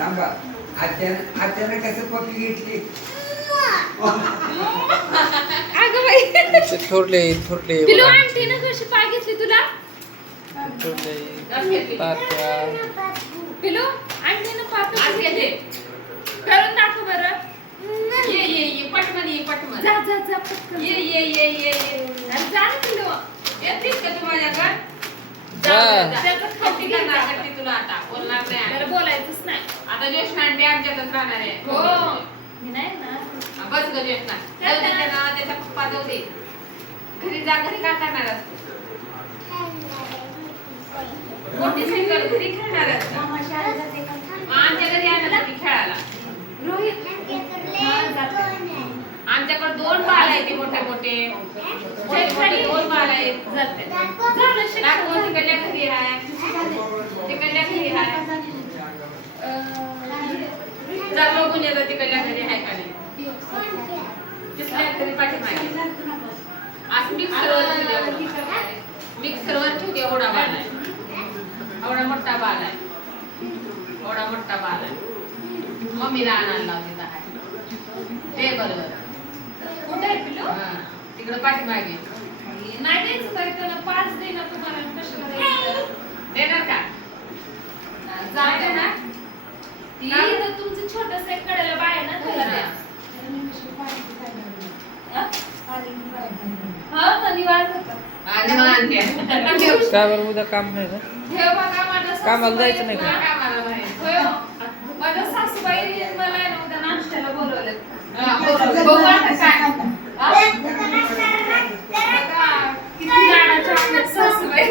थांबा. आत्यानं कसं पप्पी घेतली? अगं बाई थोरले थोरले पिलू आंटीनं कशी पाय घेतली तुला थोरले तात्या पिलू आंटीनं पाय घेतली करून दाखव बरं ये ये ये पटमन ये पटमन जा जा जा पटकन ये ये ये ये अरे जा ना पिलू येतेस का तू माझ्याकडे जा. त्याचं खट्टी करणार खट्टी तुला आता बोलणार नाही त्याला बोलायचंच नाही आता ज्येष्ठा आंटी आमच्यातच राहणार आहे हो मी नाही ना बस ग ज्येष्ठा जाऊ दे त्याला त्याचा पप्पा जाऊ दे घरी जा घरी काय करणार आहेस? मोठी सायकल घरी खेळणार आहेस का? आमच्या घरी आला की खेळायला रोहित हा, जाते. आमच्याकडे 2 बाल आहेत ते मोठे मोठे मोठे मोठे 2 बाल आहेत जाते झालं शिक्षण दाखव झालं. तिकडल्या घरी आहे तिकडल्या घरी आहे जा बघून येतो तिकडल्या घरी आहे का नाही तिथल्या घरी पाठीमागे असं मिक्सरवर ठेवू दे एवढा बाल आहे एवढा मोठा बाल आहे एवढा मोठा बाल आहे मम्मीला आणायला लावते दहा ते बरोबर कुठे आहे पिलू तिकडं पाठीमागे नाही द्यायचं तरी त्याला 5 दे ना तुम्हाला कशाला द्यायचं? देणार का जाते ना ती तर तुमचं छोटस एक कडेला बाय आहे ना तुला द्या हा तर निवांत होतं. आणि मग आणते काय बरं उद्या काम नाही का हे बघा माझ्या कामाला जायचं नाही का? कामाला बाहेर. होय हो. माझ्या सासूबाई मला आहे ना उद्या नाश्त्याला बोलवलं बरोबर. बघू आता काय हा? बघा, किती लाडाच्या आपल्या सासूबाई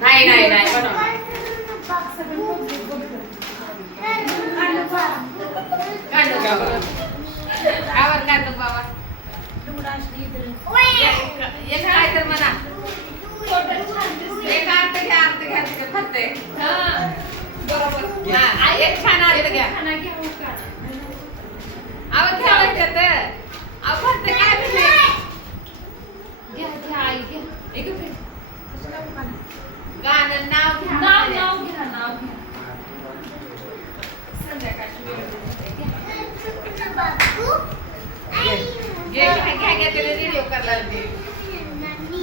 नाही नाही नाही बनव आवर काढ बाबा एक काय तर म्हणा टोटल छान दिसते. एक अर्थ घ्या तिकडे फत्ते हा, बरोबर हा एक छान अर्थ घ्या खाना घेऊ का आवर घ्या वाटत आवर फत्ते काय म्हणजे घ्या घ्या आई घ्या एक गाणं नाव घ्या नाव नाव घ्या नाव घ्या संध्याकाळची वेळ होते. घे घ्या घ्या घ्या त्याला व्हिडिओ करायला लागते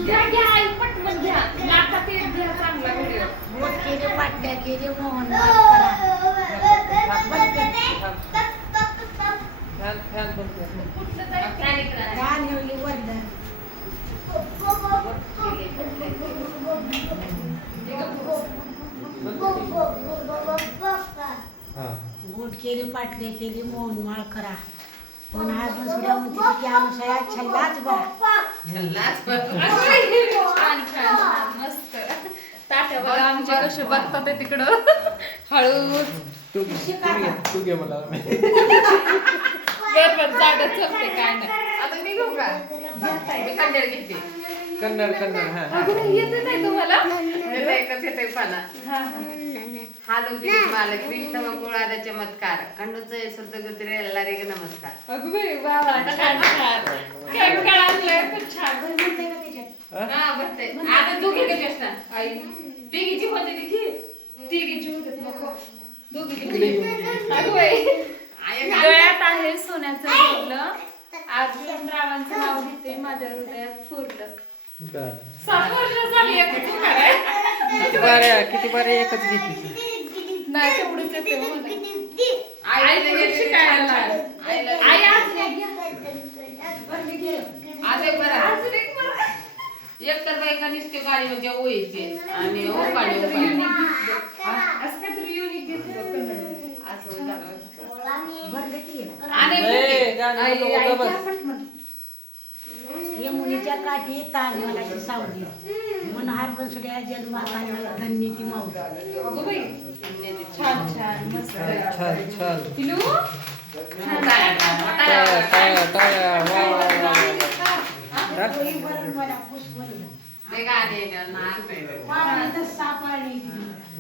घ्या घ्या आई पटकन घ्या नाकात एक घ्या चांगला व्हिडिओ केले पाटल्या केले मोहन करा फॅन फॅन बंद कर. कुठलं तरी आणि इकडं. गाणवली वरदान हा गोड केली पाटले केली मोहन माळ करा पण आज पण सुद्धा म्हणते की अनुसया छल्लाच बरा छल्लाच बरं. छान छान छान मस्त ताट्या बघा आमचे कसे बघतात ते तिकडं हळूच तू घे मला बरोबर जागत चलते काय नाही आता मी घेऊ का मी कन्नड घेते कन्नड कन्नड हा अगं येते नाही तुम्हाला एकच येते पाना हा हालो मालक विष्णव कुळाद चमत्कार खंडूच सुरतगुत्रेला रे नमस्कार अगं बाई वा वा छान छान काय कळालंय पण छान हा बसते आता तू घे का चष्मा आई तिघीची होते तिघी तिघीची होते नको दोघीची होते अगं बाई गळ्यात आहे सोन्याचं जोडलं अर्जुन रावांचं नाव घेते माझ्या हृदयात फुरलं बर 7 वर्ष झाली एकच कराय किती बारे एकच घेतली नाही तेवढंच येते मला. आईला आई पुढे शिकायला लाग. आईला आई अजून एक घ्या. आज एक बरं अजून एक मला. एक तर बायका निसते गाडी म्हणजे ओळीचे आणि ओ गाडी काहीतरी unique घेतलं. असं काहीतरी युनिक घेतलं कन्नड. असं झालं भरले की आणि गाणं आई नको आई गं बस. घ्या पटकन. यमुनीच्या काठी ताल मनाची सावली मनहार पण सुद्धा जन्माला धन्य ती माऊली अगं बाई छान छान मस्त छान छान पिलू टाळ्या टाळ्या टाळ्या वा वा वा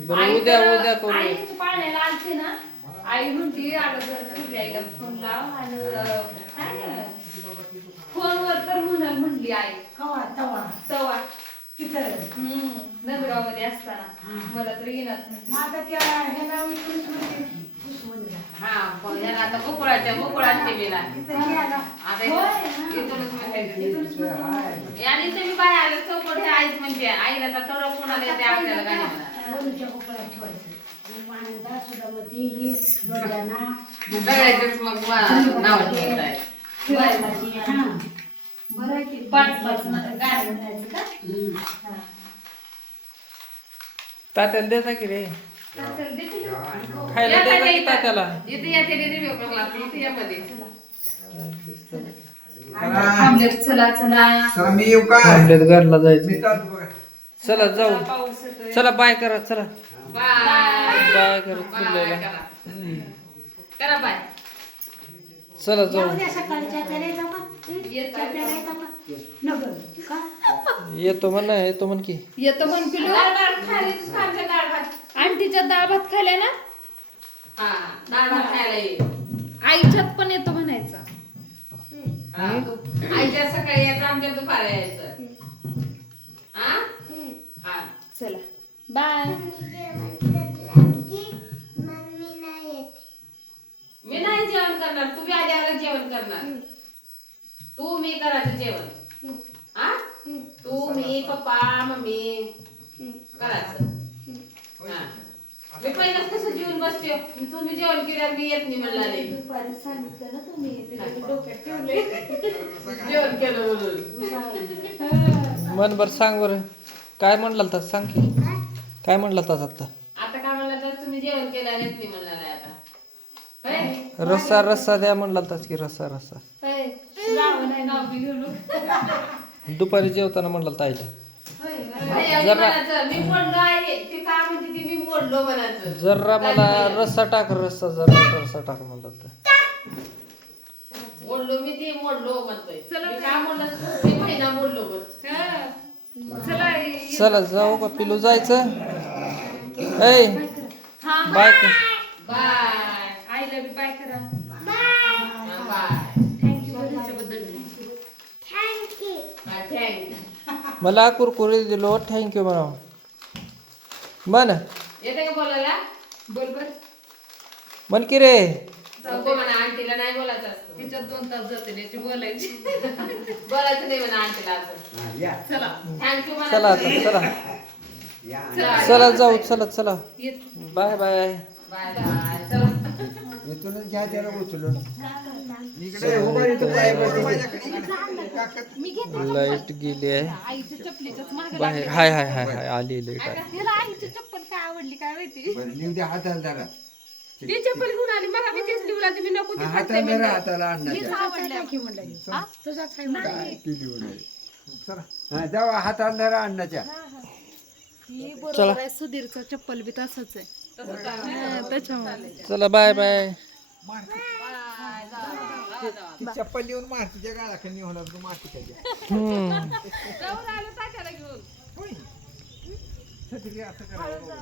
बरं उद्या उद्या करू आई पाण्याला आलते ना आई म्हणती अगं जर तुझ्या आईला फोन लाव आणि काय फोनवर तर म्हणाल म्हणली आई कवा तवा तवा तिथं नंदगावमध्ये असताना मला तर येणार नाही. माझं त्या ह्याला विचारूच म्हणते, उस्मानीला. हा पण ह्याला आता गोकुळात ठेवीला तिथं हे आला. आता इथूनच म्हणते. आणि तुम्ही बाहेर आले चौकट हे आईच म्हणते आईला तर थोडं कोणाला येते आपल्याला गाण्याला वरूच्या कोकणात ठेवायचं. मग आनंदा, सुधामती, ही दोघांना, सगळ्याचंच मग नाव ठेवताय. हां. बरं आहे की 5-5 गाणं म्हणायचं का? हा. तात्याला देता की रे तात्याला देते का? खायला देता की तात्याला इथे येते रिव्ह्यू करला इथे यामध्ये आमलेट चला चला. चला मी येऊ का आमल्यात घरला मी जायचं जातो बघा. चला जाऊ पाऊस येतोय. चला बाय करा चला बाय बाय करा बाय फुललेला करा बाय चला या जाऊ उद्या सकाळच्या प्यायला जाऊ का? चहा प्यायला येतो का? नको. का? येतो म्हण की येतो म्हण पिलू. डाळ भात खाली खायचं डाळ भात आंटीच्या डाळ भात खाल्ल्या ना, हा डाळ भात खायला ये आईच्यात पण येतो म्हणायचा. हा, आईच्या सकाळी यायचं आमच्या दुपारी यायचं हा हा चला बाय. मी नाही जेवण करणार तू बी आल्यावर जेवण करणार तू मी करायचं जेवण हा तू मी पप्पा मम्मी करायचं हा मी पहिलंच कसं जेवण बसते तुम्ही जेवण केल्यावर मी येत नाही म्हणला दुपारी सांगितलं ना तुम्ही ते डोक्यात ठेवले. जेवण केलं म्हणून मन बर सांग बरं काय म्हणला तर सांग की काय म्हणला तर आता आता काय म्हणलं तर तुम्ही जेवण केल्यावर येत नाही म्हणला आता होय? रस्सा द्या म्हणला तास की रस्सा होय, श्रावण आहे नाव बी घेऊ नको. दुपारी जेवताना म्हणला ताईला नाही, आधी म्हणायचं, मी मोडलो आहे ती काय म्हणते ती मी मोडलो म्हणायचं जरा मला रस्सा टाक रस्सा टाक म्हणला तर मोडलो मी ते मोडलो म्हणतोय मी काय मोडलं ते महिना मोडलो पण हा. चला चला जाऊ का पिलू जायचं ऐ हा बाय कर. बाय आईला बी बाय करा. बाय थँक्यू त्याच्याबद्दल. थँक मला कुरकुरे दिलो थँक्यू म्हणा म्हण येते का बोलायला बरोबर. म्हण की रे नको म्हणा आंटीला नाही बोलायचं असतं ह्याच्यात 2 तास जाते ती बोलायची. बोलायचं नाही म्हणा आंटीला असं हा, या चला थँक्यू म्हणा चला आता चला या चला जाऊ चला येत. बाय बाय बाय बाय चला इथूनच घ्या त्याला उचलून इकडे उभा इथं पाय बसले. लाईट गेली आहे आईच्या चपलीच्याच मागे बाहेर हाय आली लाईट आहे तिला आईची चप्पल काय आवडली काय माहिती. बरं, लिहू द्या हाताला जरा ती चप्पल घेऊन आली मग आम्ही तेच लिहून आली. मी नको ती हाताला जरा हाताला आणण्याच्या आवडल्या. तुझाच आहे काय ती लिहू नये चला हा जाऊ हाताला जरा आणण्याच्या ही बरोबर आहे. सुधीरचं चप्पल बी तसंच आहे. त्याच्यामुळे चला बाय बाय ती चप्पल लिहून मारतीच्या गाळाखाली होणार तू मारती त्याच्या जाऊन आलो टाकायला घेऊन. होय. छत्री असं करायला